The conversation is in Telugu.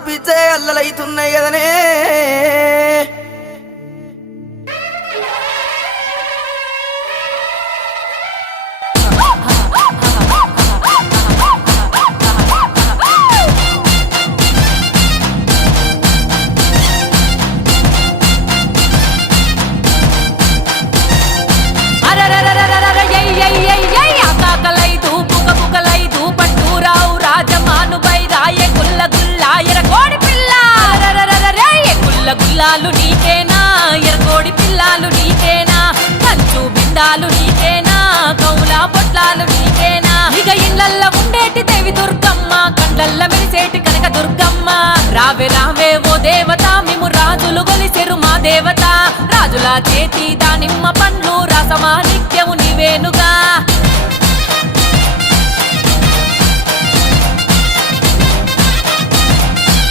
పిచ్చే అల్లలైతున్నాయి కదనే గుల్లాలు నీకేనా ఎరకోడి పిల్లాలు నీకేనా కంచు బిందాలు నీకేనా కౌలా పొట్లాలు నీకేనా ఇక ఇళ్ళల్ల ఉండేటి దేవి దుర్గమ్మ కండల్ల మెరిసేటి కనక దుర్గమ్మ రావే రావే ఓ దేవత మేము రాజులు గొలిసెరు మా దేవత రాజుల చేతి దానిమ్మ పండ్లు రసమా